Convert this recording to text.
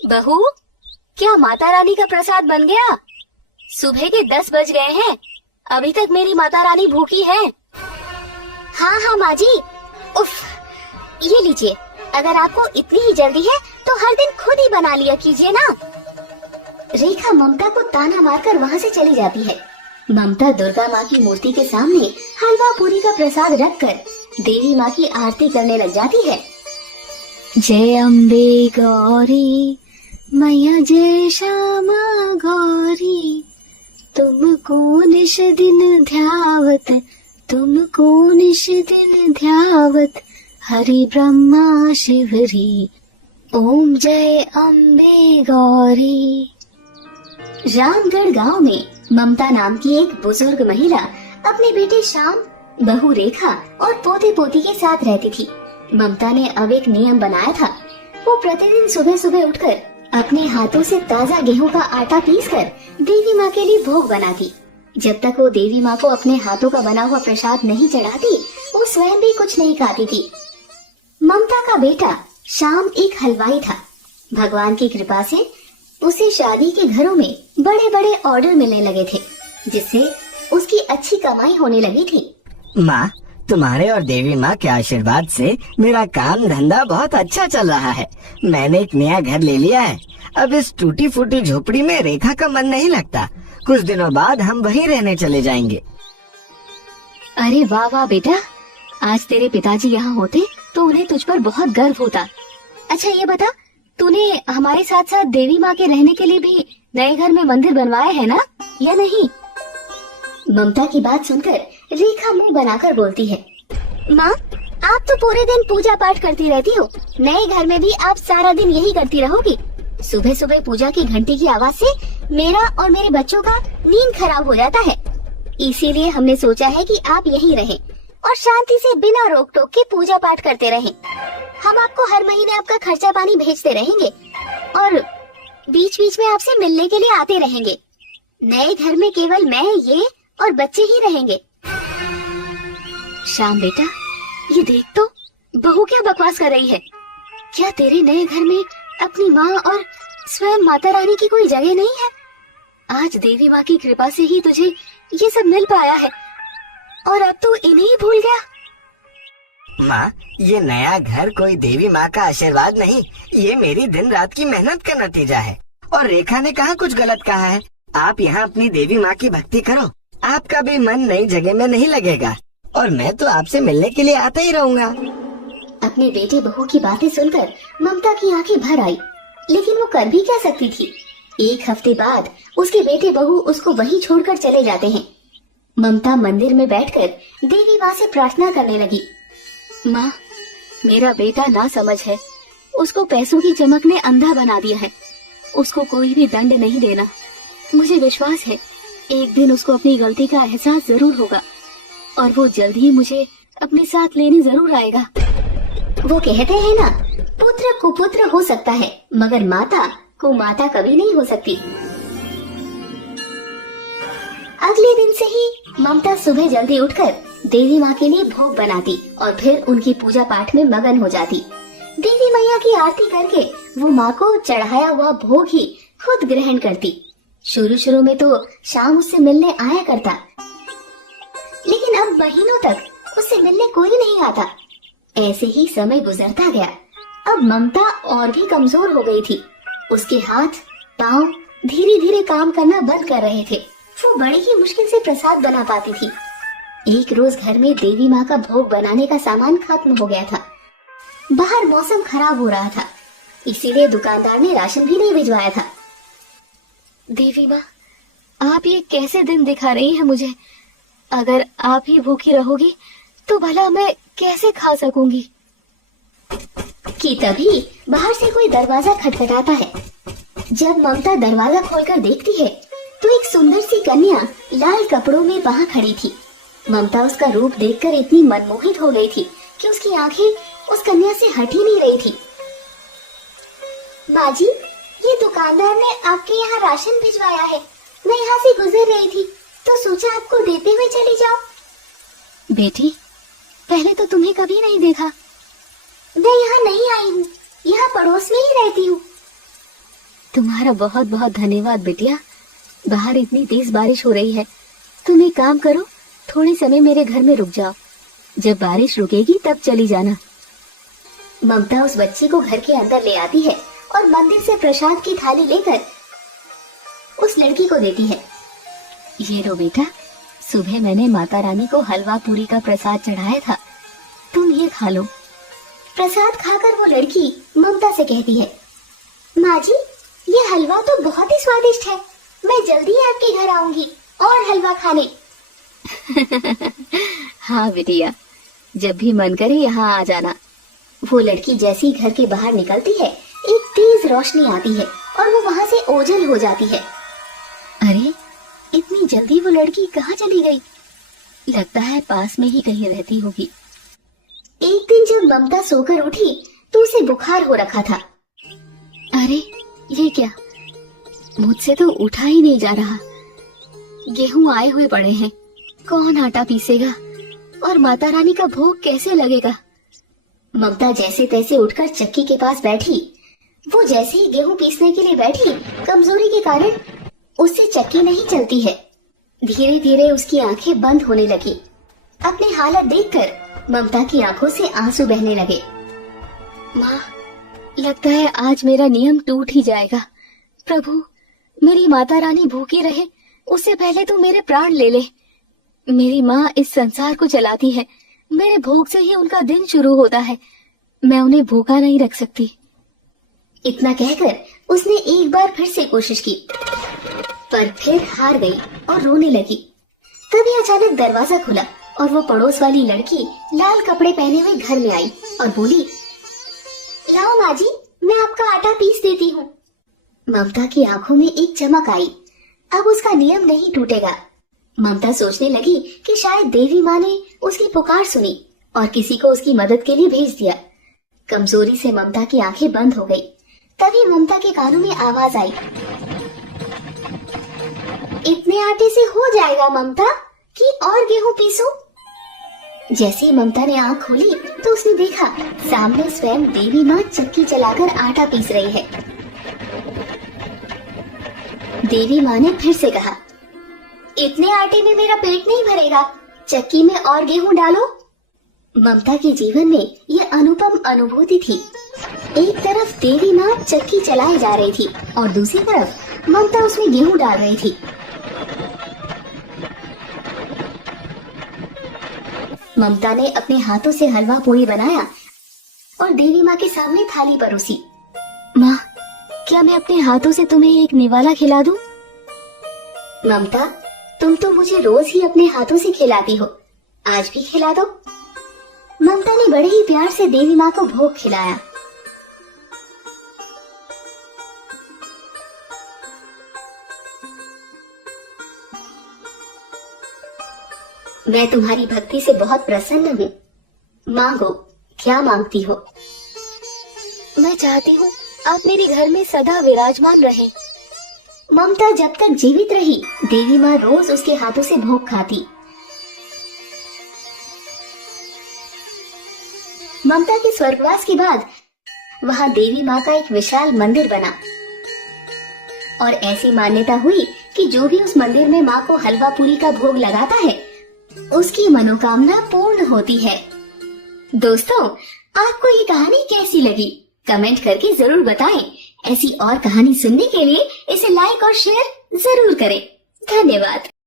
बहू, क्या माता रानी का प्रसाद बन गया? सुबह के 10 बज गए हैं, अभी तक मेरी माता रानी भूखी है। हाँ हाँ माँ जी। उफ, ये लीजिए, अगर आपको इतनी ही जल्दी है तो हर दिन खुद ही बना लिया कीजिए ना। रेखा ममता को ताना मारकर वहाँ से चली जाती है। ममता दुर्गा माँ की मूर्ति के सामने हलवा पूरी का प्रसाद रखकर देवी माँ की आरती करने लग जाती है। जय अम्बे गौरी मैया, जय श्यामा गौरी, तुमको निश दिन ध्यावत, तुमको निश दिन ध्यावत, हरि ब्रह्मा शिवरी, ओम जय अम्बे गौरी। रामगढ़ गांव में ममता नाम की एक बुजुर्ग महिला अपने बेटे श्याम, बहू रेखा और पोते पोती के साथ रहती थी। ममता ने अब एक नियम बनाया था। वो प्रतिदिन सुबह सुबह उठकर अपने हाथों से ताजा गेहूं का आटा पीसकर देवी माँ के लिए भोग बनाती। जब तक वो देवी माँ को अपने हाथों का बना हुआ प्रसाद नहीं चढ़ाती, वो स्वयं भी कुछ नहीं खाती थी। ममता का बेटा श्याम एक हलवाई था। भगवान की कृपा से उसे शादी के घरों में बड़े बड़े ऑर्डर मिलने लगे थे, जिससे उसकी अच्छी कमाई होने लगी थी। माँ, तुम्हारे और देवी माँ के आशीर्वाद से मेरा काम धंधा बहुत अच्छा चल रहा है। मैंने एक नया घर ले लिया है। अब इस टूटी फूटी झोपड़ी में रेखा का मन नहीं लगता। कुछ दिनों बाद हम वहीं रहने चले जाएंगे। अरे वाह वाह बेटा, आज तेरे पिताजी यहाँ होते तो उन्हें तुझ पर बहुत गर्व होता। अच्छा ये बता, तूने हमारे साथ साथ देवी माँ के रहने के लिए भी नए घर में मंदिर बनवाया है ना, या नहीं? ममता की बात सुनकर रेखा मुंह बनाकर बोलती है, माँ, आप तो पूरे दिन पूजा पाठ करती रहती हो, नए घर में भी आप सारा दिन यही करती रहोगी। सुबह सुबह पूजा की घंटी की आवाज से मेरा और मेरे बच्चों का नींद खराब हो जाता है। इसीलिए हमने सोचा है कि आप यहीं रहें और शांति से बिना रोक टोक के पूजा पाठ करते रहें। हम आपको हर महीने आपका खर्चा पानी भेजते रहेंगे और बीच बीच में आपसे मिलने के लिए आते रहेंगे। नए घर में केवल मैं, ये और बच्चे ही रहेंगे। श्याम बेटा, ये देख तो, बहू क्या बकवास कर रही है। क्या तेरे नए घर में अपनी माँ और स्वयं माता रानी की कोई जगह नहीं है? आज देवी माँ की कृपा से ही तुझे ये सब मिल पाया है और अब तू इन्हें ही भूल गया। माँ, ये नया घर कोई देवी माँ का आशीर्वाद नहीं, ये मेरी दिन रात की मेहनत का नतीजा है। और रेखा ने कहा कुछ गलत कहा है। आप यहाँ अपनी देवी माँ की भक्ति करो, आपका भी मन नई जगह में नहीं लगेगा और मैं तो आपसे मिलने के लिए आता ही रहूँगा। अपने बेटे बहू की बातें सुनकर ममता की आंखें भर आई, लेकिन वो कर भी क्या सकती थी। एक हफ्ते बाद उसके बेटे बहू उसको वहीं छोड़कर चले जाते हैं। ममता मंदिर में बैठकर देवी माँ से प्रार्थना करने लगी, माँ, मेरा बेटा ना समझ है, उसको पैसों की चमक ने अंधा बना दिया है। उसको कोई भी दंड नहीं देना। मुझे विश्वास है एक दिन उसको अपनी गलती का एहसास जरूर होगा और वो जल्द ही मुझे अपने साथ लेने जरूर आएगा। वो कहते हैं ना, पुत्र कुपुत्र हो सकता है मगर माता को माता कभी नहीं हो सकती। अगले दिन से ही ममता सुबह जल्दी उठकर देवी माँ के लिए भोग बनाती और फिर उनकी पूजा पाठ में मगन हो जाती। देवी मैया की आरती करके वो माँ को चढ़ाया हुआ भोग ही खुद ग्रहण करती। शुरू शुरू में तो शाम उससे मिलने आया करता, लेकिन अब महीनों तक उससे मिलने कोई नहीं आता। ऐसे ही समय गुजरता गया। अब ममता और भी कमजोर हो गई थी। उसके हाथ पाँव धीरे धीरे काम करना बंद कर रहे थे। वो बड़ी ही मुश्किल से प्रसाद बना पाती थी। एक रोज घर में देवी माँ का भोग बनाने का सामान खत्म हो गया था। बाहर मौसम खराब हो रहा था, इसीलिए दुकानदार ने राशन भी नहीं भिजवाया था। देवी माँ, आप ये कैसे दिन दिखा रही है मुझे? अगर आप ही भूखी रहोगी तो भला मैं कैसे खा सकूंगी? कि तभी बाहर से कोई दरवाजा खटखटाता है। जब ममता दरवाजा खोलकर देखती है तो एक सुंदर सी कन्या लाल कपड़ों में वहाँ खड़ी थी। ममता उसका रूप देखकर इतनी मनमोहित हो गई थी कि उसकी आंखें उस कन्या से हट ही नहीं रही थी। माँ जी, ये दुकानदार ने आपके यहाँ राशन भिजवाया है। मैं यहाँ से गुजर रही थी तो सोचा आपको देते हुए चली जाओ। बेटी, पहले तो तुम्हें कभी नहीं देखा। मैं यहाँ नहीं आई हूँ, यहाँ पड़ोस में ही रहती हूँ। तुम्हारा बहुत बहुत धन्यवाद बिटिया। बाहर इतनी तेज बारिश हो रही है, तुम एक काम करो, थोड़े समय मेरे घर में रुक जाओ। जब बारिश रुकेगी तब चली जाना। ममता उस बच्ची को घर के अंदर ले आती है और मंदिर से प्रसाद की थाली लेकर उस लड़की को देती है। ये लो बेटा, सुबह मैंने माता रानी को हलवा पूरी का प्रसाद चढ़ाया था, तुम ये खा लो। प्रसाद खाकर वो लड़की ममता से कहती है, माँ जी, ये हलवा तो बहुत ही स्वादिष्ट है, मैं जल्दी आपके घर आऊंगी और हलवा खाने। हाँ बिटिया, जब भी मन करे यहाँ आ जाना। वो लड़की जैसी घर के बाहर निकलती है, एक तेज रोशनी आती है और वो वहाँ से ओझल हो जाती है। अरे, इतनी जल्दी वो लड़की कहाँ चली गई? लगता है पास में ही कहीं रहती होगी। एक दिन जब ममता सोकर उठी तो उसे बुखार हो रखा था। अरे, ये क्या, मुझसे तो उठा ही नहीं जा रहा। गेहूं आए हुए पड़े हैं, कौन आटा पीसेगा और माता रानी का भोग कैसे लगेगा? ममता जैसे तैसे उठकर चक्की के पास बैठी। वो जैसे ही गेहूं पीसने के लिए बैठी, कमजोरी के कारण उससे चक्की नहीं चलती है। धीरे धीरे उसकी आंखें बंद होने लगी। अपनी हालत देखकर ममता की आंखों से आंसू बहने लगे। माँ, लगता है आज मेरा नियम टूट ही जाएगा। प्रभु, मेरी माता रानी भूखी रहे उससे पहले तो मेरे प्राण ले ले। मेरी माँ इस संसार को चलाती है, मेरे भोग से ही उनका दिन शुरू होता है, मैं उन्हें भूखा नहीं रख सकती। इतना कहकर उसने एक बार फिर से कोशिश की, पर फिर हार गई और रोने लगी। तभी अचानक दरवाजा खुला और वो पड़ोस वाली लड़की लाल कपड़े पहने हुए घर में आई और बोली, लाओ माँ जी, मैं आपका आटा पीस देती हूँ। ममता की आंखों में एक चमक आई। अब उसका नियम नहीं टूटेगा। ममता सोचने लगी कि शायद देवी माँ ने उसकी पुकार सुनी और किसी को उसकी मदद के लिए भेज दिया। कमजोरी से ममता की आंखें बंद हो गई। तभी ममता के कानों में आवाज आई, इतने आटे से हो जाएगा ममता, कि और गेहूं पीसो। जैसे ही ममता ने आंख खोली तो उसने देखा सामने स्वयं देवी माँ चक्की चलाकर आटा पीस रही है। देवी माँ ने फिर से कहा, इतने आटे में मेरा पेट नहीं भरेगा, चक्की में और गेहूं डालो। ममता के जीवन में यह अनुपम अनुभूति थी। एक तरफ देवी माँ चक्की चलाए जा रही थी और दूसरी तरफ ममता उसमें गेहूं डाल रही थी। ममता ने अपने हाथों से हलवा पूरी बनाया और देवी माँ के सामने थाली परोसी। माँ, क्या मैं अपने हाथों से तुम्हें एक निवाला खिला दूं? ममता, तुम तो मुझे रोज ही अपने हाथों से खिलाती हो, आज भी खिला दो। ममता ने बड़े ही प्यार से देवी माँ को भोग खिलाया। मैं तुम्हारी भक्ति से बहुत प्रसन्न हूँ। मांगो, क्या मांगती हो? मैं चाहती हूँ आप मेरे घर में सदा विराजमान रहें। ममता जब तक जीवित रही, देवी माँ रोज उसके हाथों से भोग खाती। ममता के स्वर्गवास के बाद वहाँ देवी माँ का एक विशाल मंदिर बना और ऐसी मान्यता हुई कि जो भी उस मंदिर में माँ को हलवा पूरी का भोग लगाता है, उसकी मनोकामना पूर्ण होती है। दोस्तों, आपको ये कहानी कैसी लगी? कमेंट करके जरूर बताएं। ऐसी और कहानी सुनने के लिए इसे लाइक और शेयर जरूर करें। धन्यवाद।